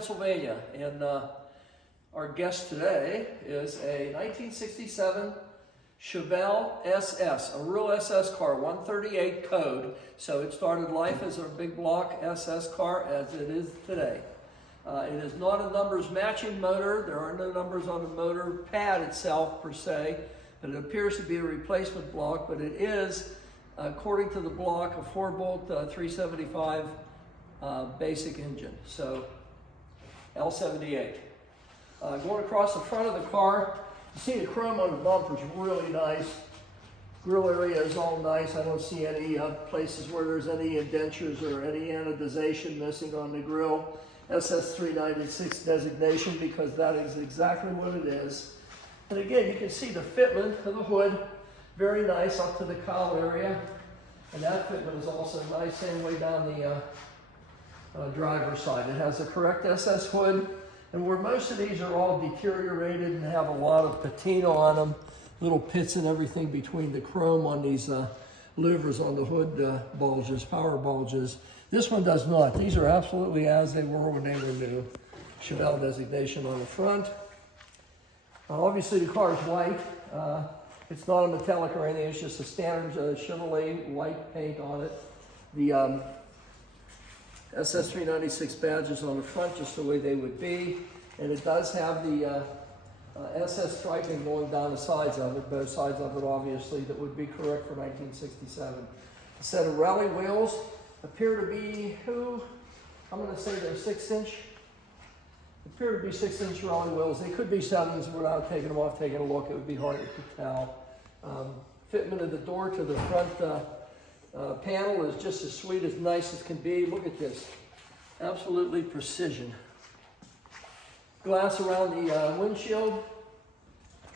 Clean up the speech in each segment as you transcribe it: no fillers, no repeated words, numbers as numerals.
Pennsylvania, and our guest today is a 1967 Chevelle SS, a real SS car, 138 code. So it started life as a big block SS car as it is today. It is not a numbers matching motor. There are no numbers on the motor pad itself per se, but it appears to be a replacement block, but it is, according to the block, a 4-bolt 375 basic engine. So L78. Going across the front of the car, you see the chrome on the bumper is really nice. Grill area is all nice. I don't see any places where there's any indentures or any anodization missing on the grill. SS 396 designation, because that is exactly what it is. And again, you can see the fitment of the hood, very nice up to the cowl area. And that fitment is also nice, same way down the driver's side. It has the correct SS hood, and where most of these are all deteriorated and have a lot of patina on them, little pits and everything between the chrome on these louvers on the hood bulges, power bulges. This one does not. These are absolutely as they were when they were new. Chevelle designation on the front. Obviously the car is white. It's not a metallic or anything, it's just a standard Chevrolet white paint on it. The SS 396 badges on the front, just the way they would be. And it does have the SS striping going down the sides of it, both sides of it obviously, that would be correct for 1967. A set of rally wheels appear to be, I'm going to say they're 6-inch. Appear to be 6-inch rally wheels. They could be 7s without taking them off, taking a look. It would be hard to tell. Fitment of the door to the front panel is just as sweet, as nice as can be. Look at this. Absolutely precision. Glass around the windshield.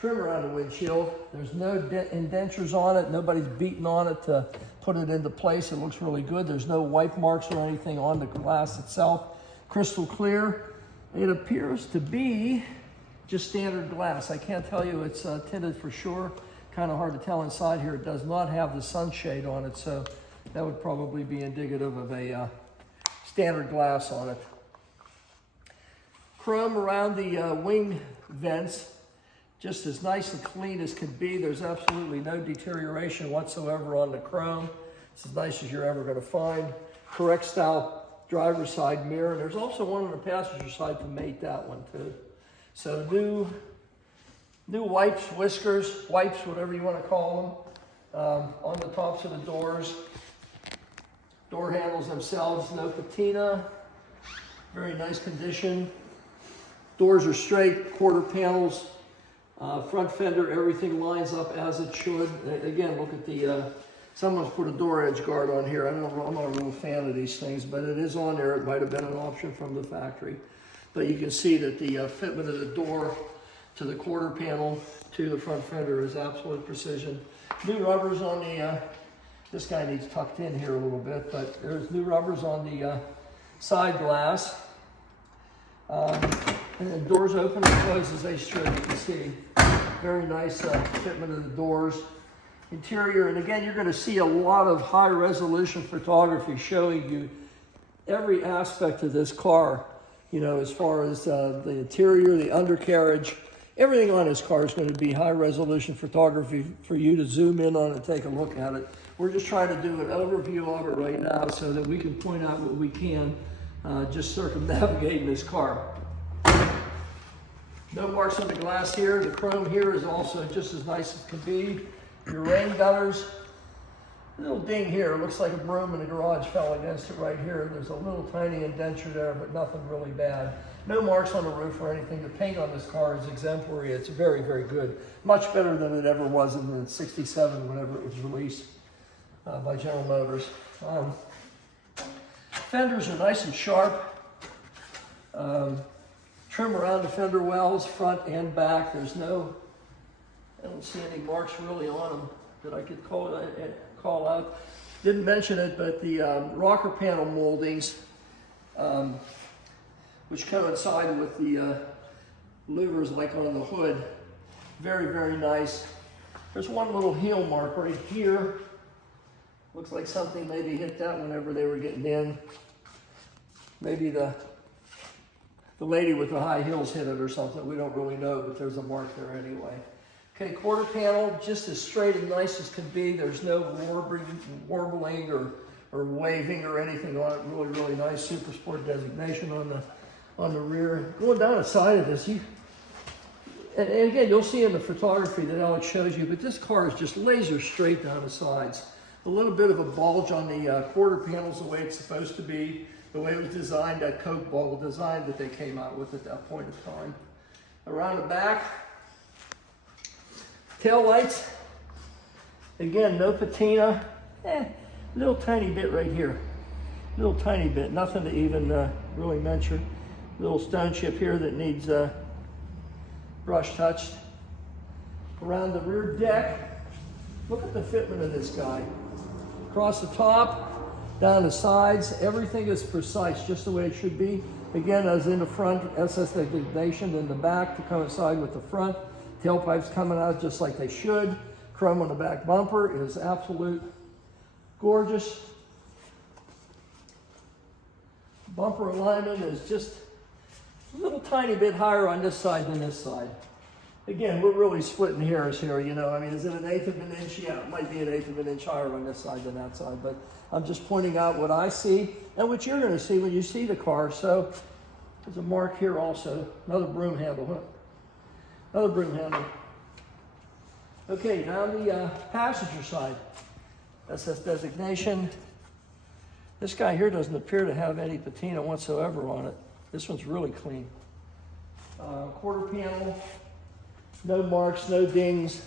Trim around the windshield. There's no indentures on it. Nobody's beaten on it to put it into place. It looks really good. There's no wipe marks or anything on the glass itself. Crystal clear. It appears to be just standard glass. I can't tell you it's tinted for sure. Kind of hard to tell inside here. It does not have the sunshade on it, so that would probably be indicative of a standard glass on it. Chrome around the wing vents, just as nice and clean as can be. There's absolutely no deterioration whatsoever on the chrome. It's as nice as you're ever going to find. Correct style driver's side mirror. And there's also one on the passenger side to mate that one too. So new wipes, whiskers, wipes, whatever you want to call them, on the tops of the doors. Door handles themselves, no patina. Very nice condition. Doors are straight, quarter panels. Front fender, everything lines up as it should. Again, look at the, someone's put a door edge guard on here. I'm not a real fan of these things, but it is on there. It might have been an option from the factory. But you can see that the fitment of the door to the quarter panel to the front fender is absolute precision. New rubbers on the, this guy needs tucked in here a little bit, but there's new rubbers on the side glass. And the doors open and close as they should, you can see. Very nice fitment of the doors. Interior, and again, you're going to see a lot of high resolution photography showing you every aspect of this car, you know, as far as the interior, the undercarriage, everything on this car is going to be high resolution photography for you to zoom in on and take a look at it. We're just trying to do an overview of it right now so that we can point out what we can, just circumnavigating this car. No marks on the glass here. The chrome here is also just as nice as can be. Your rain gutters, a little ding here. It looks like a broom in the garage fell against it right here. There's a little tiny indenture there, but nothing really bad. No marks on the roof or anything. The paint on this car is exemplary. It's very, very good. Much better than it ever was in the '67 whenever it was released by General Motors. Fenders are nice and sharp. Trim around the fender wells, front and back. There's no, I don't see any marks really on them that I could call out. Didn't mention it, but the rocker panel moldings, which coincide with the louvers like on the hood, very, very nice. There's one little heel mark right here. Looks like something maybe hit that whenever they were getting in. Maybe the the lady with the high heels hit it or something. We don't really know, but there's a mark there anyway. Okay, quarter panel, just as straight and nice as can be. There's no warbling or waving or anything on it. Really, really nice Super Sport designation on the rear. Going down the side of this, and again, you'll see in the photography that Alex shows you, but this car is just laser straight down the sides. A little bit of a bulge on the quarter panels, the way it's supposed to be, the way it was designed, that Coke bottle design that they came out with at that point in time. Around the back, tail lights. Again, no patina. Little tiny bit right here. Little tiny bit, nothing to even really mention. Little stone chip here that needs brush touched. Around the rear deck, look at the fitment of this guy. Across the top, down the sides, everything is precise, just the way it should be. Again, as in the front, SS designation in the back to coincide with the front. Tailpipes coming out just like they should. Chrome on the back bumper is absolute gorgeous. Bumper alignment is just a little tiny bit higher on this side than this side. Again, we're really splitting hairs here, you know. I mean, is it 1/8 of an inch? Yeah, it might be 1/8 of an inch higher on this side than that side, but I'm just pointing out what I see and what you're gonna see when you see the car. So there's a mark here also, another broom handle, huh? Another broom handle. Okay, now the passenger side. SS designation. This guy here doesn't appear to have any patina whatsoever on it. This one's really clean. Quarter panel, no marks, no dings.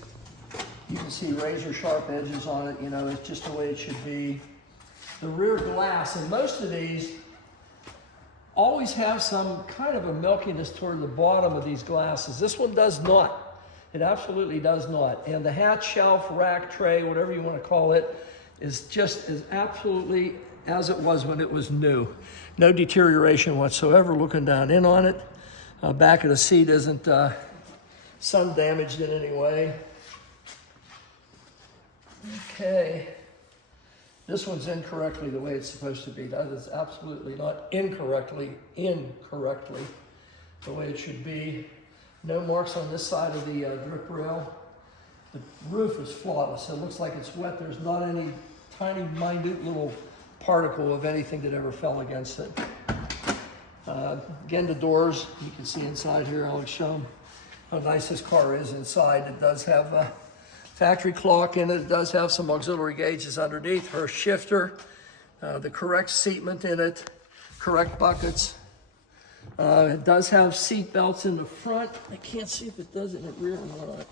You can see razor sharp edges on it, you know, it's just the way it should be. The rear glass, and most of these always have some kind of a milkiness toward the bottom of these glasses. This one does not. It absolutely does not. And the hatch, shelf, rack, tray, whatever you want to call it, is just as absolutely as it was when it was new. No deterioration whatsoever. Looking down in on it. Back of the seat isn't sun damaged in any way. Okay. This one's incorrectly the way it's supposed to be. That is absolutely not incorrectly the way it should be. No marks on this side of the drip rail. The roof is flawless. It looks like it's wet. There's not any tiny, minute little particle of anything that ever fell against it. Again, the doors, you can see inside here. I'll show them how nice this car is inside. It does have a factory clock in it. It does have some auxiliary gauges underneath. Her shifter, the correct seatment in it, correct buckets. It does have seat belts in the front. I can't see if it does in the rear or not.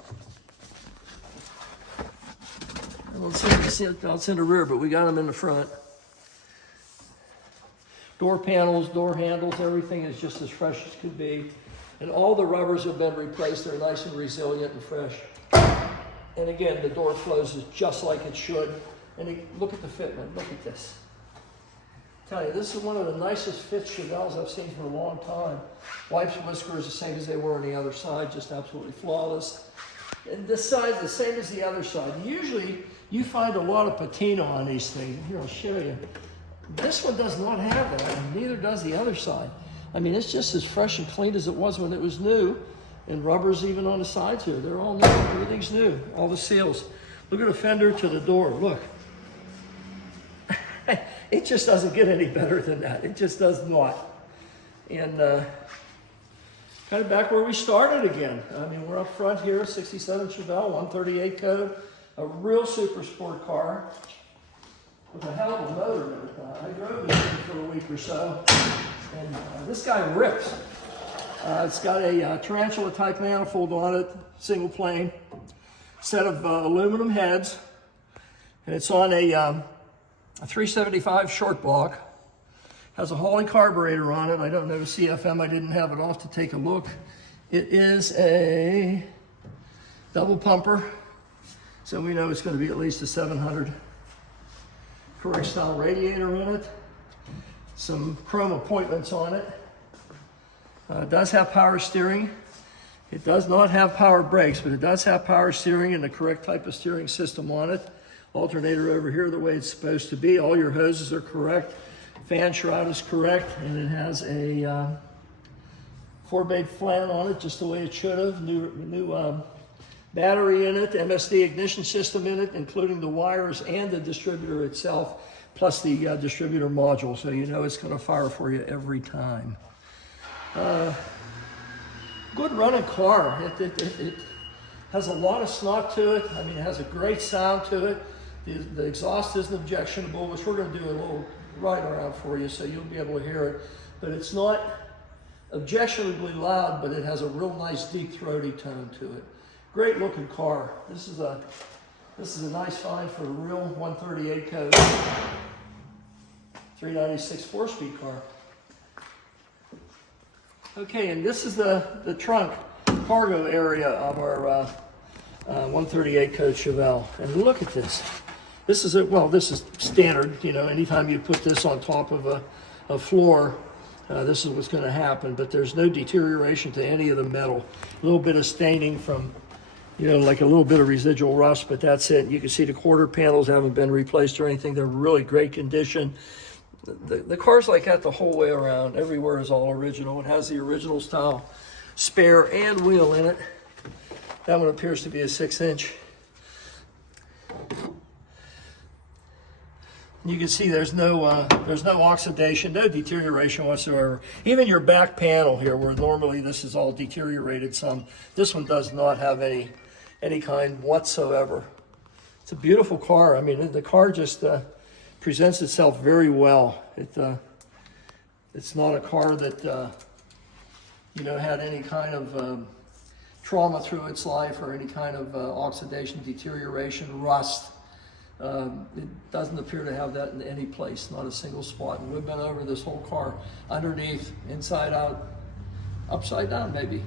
I don't see any seat belts in the rear, but we got them in the front. Door panels, door handles, everything is just as fresh as could be. And all the rubbers have been replaced. They're nice and resilient and fresh. And again, the door closes just like it should. And look at the fitment, look at this. I tell you, this is one of the nicest fit Chevelles I've seen for a long time. Wipes and whiskers the same as they were on the other side, just absolutely flawless. And this side's the same as the other side. Usually, you find a lot of patina on these things. Here, I'll show you. This one does not have that, and neither does the other side. I mean, it's just as fresh and clean as it was when it was new. And rubbers even on the sides here. They're all new. Everything's new. All the seals. Look at the fender to the door. Look. It just doesn't get any better than that. It just does not. And kind of back where we started again. I mean, we're up front here, 67 Chevelle, 138 code. A real super sport car with a hell of a motor. I drove this thing for a week or so. And this guy rips. It's got a tarantula type manifold on it, single plane, set of aluminum heads, and it's on a 375 short block. Has a Hawley carburetor on it. I don't know the CFM. I didn't have it off to take a look. It is a double pumper, so we know it's going to be at least a 700. Correct style radiator in it. Some chrome appointments on it. It does have power steering. It does not have power brakes, but it does have power steering and the correct type of steering system on it. Alternator over here the way it's supposed to be. All your hoses are correct. Fan shroud is correct, and it has a 4-bay flan on it, just the way it should have. New battery in it, MSD ignition system in it, including the wires and the distributor itself, plus the distributor module, so you know it's going to fire for you every time. Good running car. It has a lot of snot to it. I mean, it has a great sound to it. The exhaust isn't objectionable, which we're going to do a little ride around for you so you'll be able to hear it. But it's not objectionably loud, but it has a real nice deep throaty tone to it. Great looking car. This is a nice find for a real 138 code 396 4-speed car. Okay, and this is the trunk cargo area of our 138 code Chevelle. And look at this. This is standard. You know, anytime you put this on top of a floor, this is what's going to happen. But there's no deterioration to any of the metal. A little bit of staining from, you know, like a little bit of residual rust, but that's it. You can see the quarter panels haven't been replaced or anything. They're really great condition. The car's like that the whole way around. Everywhere is all original. It has the original style spare and wheel in it. That one appears to be a 6-inch. You can see there's no oxidation, no deterioration whatsoever. Even your back panel here, where normally this is all deteriorated some, this one does not have any kind whatsoever. It's a beautiful car. I mean, the car just presents itself very well. It's not a car that you know, had any kind of trauma through its life or any kind of oxidation, deterioration, rust. It doesn't appear to have that in any place, not a single spot. And we've been over this whole car, underneath, inside out, upside down maybe,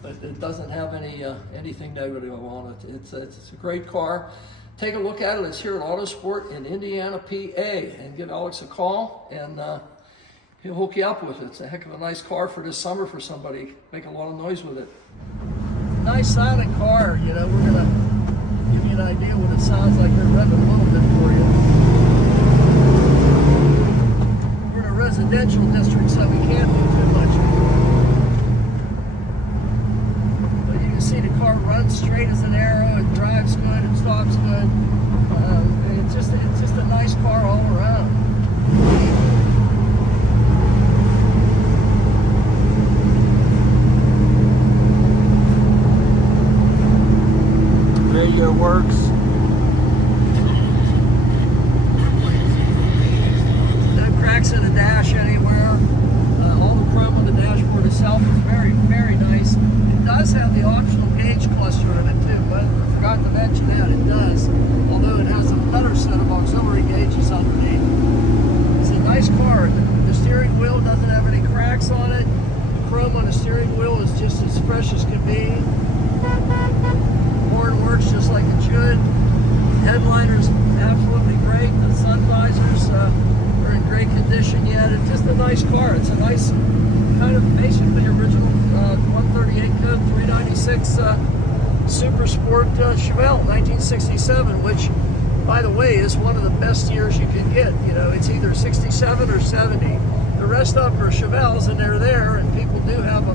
but it doesn't have anything negative on it. It's a great car. Take a look at it. It's here at Autosport in Indiana, PA, and give Alex a call, and he'll hook you up with it. It's a heck of a nice car for this summer for somebody. Make a lot of noise with it. Nice sounding car. You know, we're gonna give you an idea what it sounds like. We're revving a little bit for you. We're in a residential district, so we can't do too much. But you can see the car runs straight as an arrow. It drives good. It stops good. It's just a nice car all around. Radio works. No cracks in the dash anywhere. All the chrome on the dashboard itself is very, very nice. It does have the optional gauge cluster in it too, but I forgot to mention that it does. Although it has a better set of auxiliary gauges underneath. It's a nice car. The steering wheel doesn't have any cracks on it. The chrome on the steering wheel is just as fresh as can be. Horn works just like it should. Headliner's absolutely great. The sun visors are in great condition yet. It's just a nice car. It's a nice kind of basically original 138 code 396 Super Sport Chevelle 1967, which, by the way, is one of the best years you can get. You know, it's either 67 or 70. The rest of them are Chevelles, and they're there, and people do have a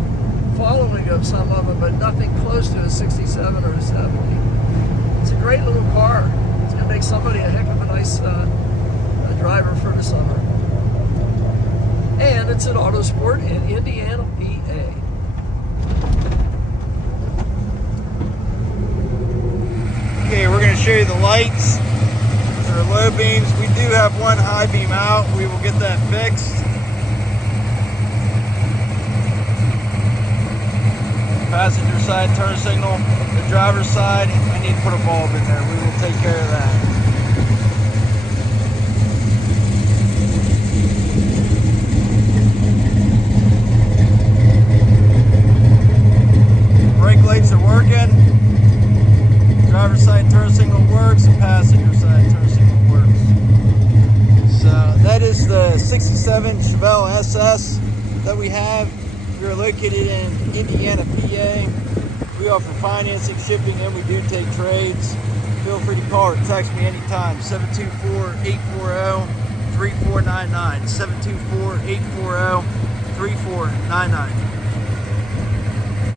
following of some of them, but nothing close to a 67 or a 70. It's a great little car. It's going to make somebody a heck of a nice driver for the summer. And it's at Autosport in Indiana, PA. Okay, we're going to show you the lights. These are low beams. We do have one high beam out. We will get that fixed. Passenger side turn signal. The driver's side, I need to put a bulb in there. We will take care of that. Brake lights are working. Driver's side turn signal works, and passenger side turn signal works. So that is the 67 Chevelle SS that we have. We are located in Indiana, PA. We offer financing, shipping, and we do take trades. Feel free to call or text me anytime. 724-840-3499. 724-840-3499.